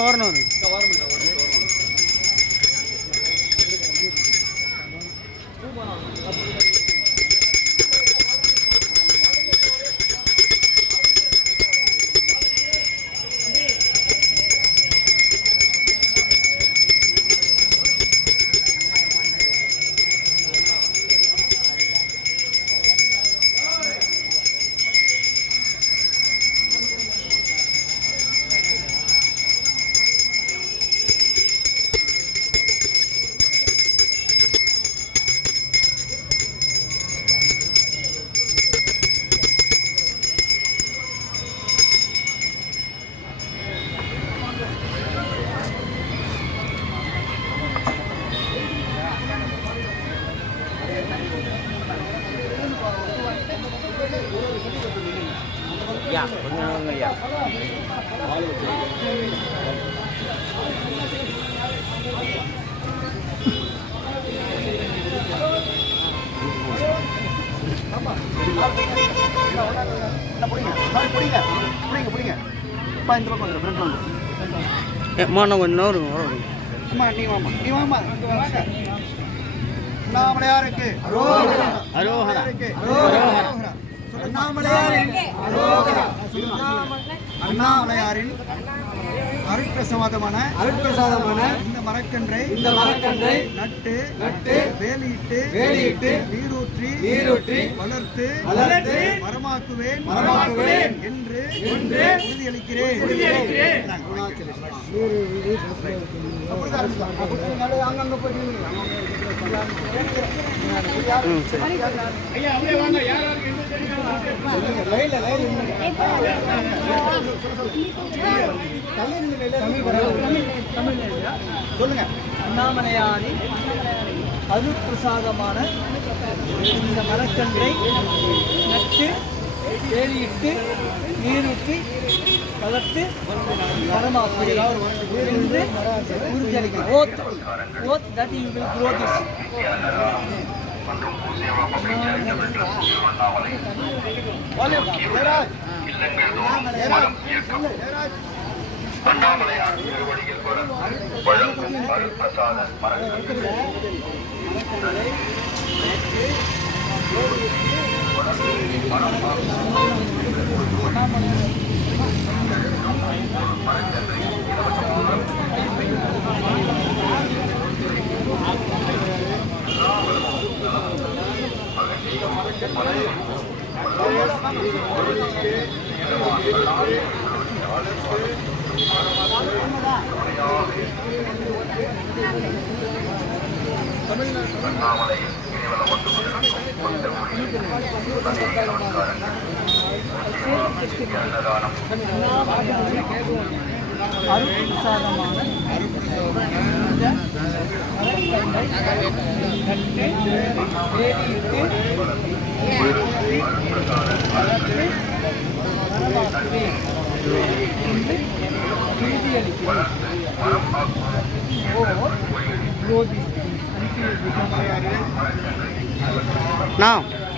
ஓரணும் ஐயா கொஞ்சம் ஐயா மாண்ணா கொஞ்சம் வரும் அண்ணாமலையாருக்கு அரோகரா அண்ணாமலையாரின் அருட்பிரசாதமான இந்த மரக்கன்றை நட்டு வேலியிட்டு நீரூற்றி வளர்த்து மரமாக்குவேன் என்று உறுதியளிக்கிறேன். சொல்லுங்க. அண்ணாமலையாரின் அருட்பிரசாதமான இந்த மரக்கன்றை நட்டு வேலியிட்டு நீரூற்றி வளர்த்து மரமாக்குவேன் என்று உறுதியளிக்கிறேன். Oath that you will grow this. Annamalaiyar திருவடியில் வழங்கும் அருட்பிரசாத மரக்கன்றை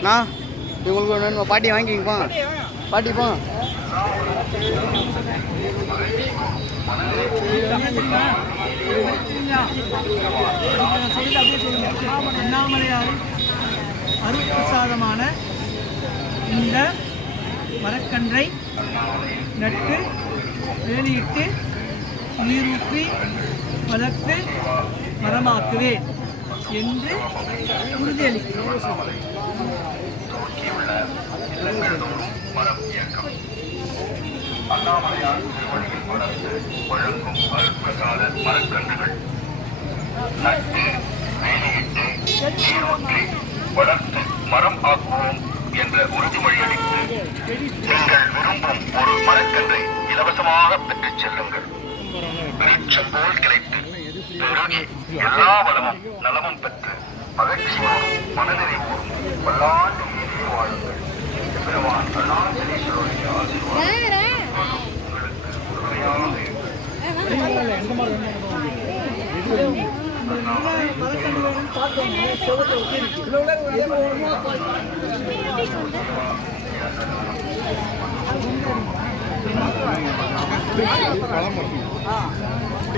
நான் உங்களுக்கு ஒன்று பாட்டி வாங்கிப்பா பாட்டிப்பா அண்ணாமலையார் அருட்பிரசாதமான இந்த மரக்கன்றை நட்டு வேலியிட்டு நீரூற்றி வளர்த்து மரமாக்குவேன் என்று உறுதியளிக்கிறேன். அண்ணாமலையார் திருவடியில் வழங்கும் அருட்பிரசாத மரக்கன்றுகள் நட்டு வேலியிட்டு நீரூற்றி வளர்த்து மரம் ஆக்குவோம் என்ற உறுதிமொழியளித்து நீங்கள் விரும்பும் ஒரு மரக்கன்றை இலவசமாக பெற்றுச் செல்லுங்கள். விருட்சம் போல் கிடைத்து பெருகி எல்லா வளமும் நலமும் பெற்று மகிழ்ச்சியோடும் மனநிறைவோடும் பல்லாண்டு நீதியை வாழுங்கள். பெருமான் அருணாச்சலேஸ்வரருடைய ஆசீர்வாதம் உங்களுக்கு உறுதியாக பார்த்தோம்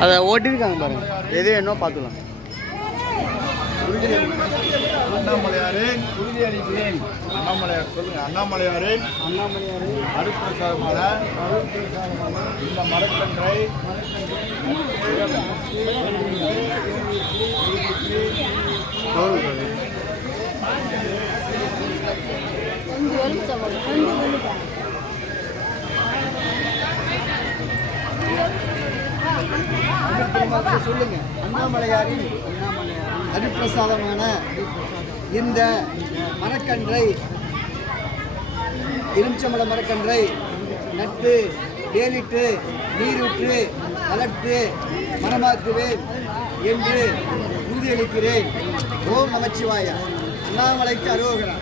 அதை ஓட்டிருக்காங்க பாருங்க, எது வேணுமோ பார்த்துக்கலாம். அண்ணாமலையாரின் உறுதியளிக்கிறேன். அண்ணாமலையார் சொல்லுங்க. அண்ணாமலையாரின் அருட்பிரசாதமான இந்த மரக்கன்றை சொல்லுங்க. அண்ணாமலையாரின் அருட்பிரசாதமான இந்த மரக்கன்றை, எலுமிச்சம்பழ மரக்கன்றை நட்டு வேலிட்டு நீரூற்று வளர்த்து மரமாக்குவேன் என்று உறுதியளிக்கிறேன். ஓம் நமச்சிவாய. அண்ணாமலைக்கு அரோகரா.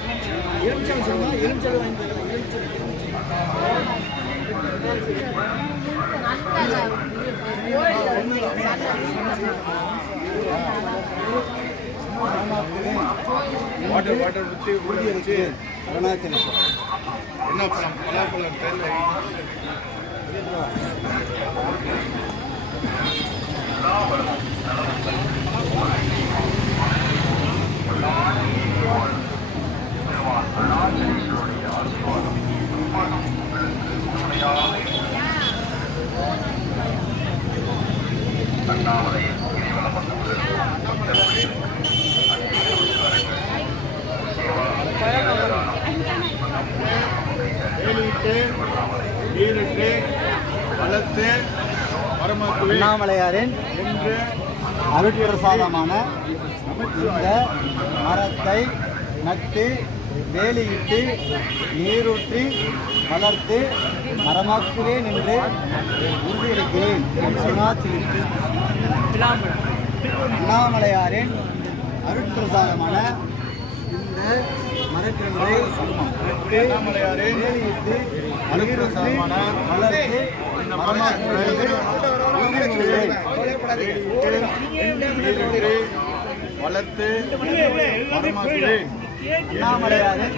எலுமிச்சம்பழம் சொல்லுங்க. எலுமிச்சம்பழம் வாங்கி தரேன். வாட்டர் ஊற்றி உறுதியளிச்சு அருணாச்சலேஸ்வரர். என்ன பழம்? பலாப்பழம் தெரியல. நீரிட்டு வளர்த்து மரமாக்குவேன். அண்ணாமலையாரின் என்று அருட்பிரசாதமான இந்த மரத்தை நட்டு வேலியிட்டு நீரூற்றி வளர்த்து மரமாக்குவேன் என்று உறுதியளிக்கிறேன். அண்ணாமலையாரின் அருட்பிரசாதமான இந்த மரக்கன்றை வேலியிட்டு அருட்பிரசாதமான வளர்த்து வளர்த்து மரமாக்குவேன். அண்ணாமலையாரின்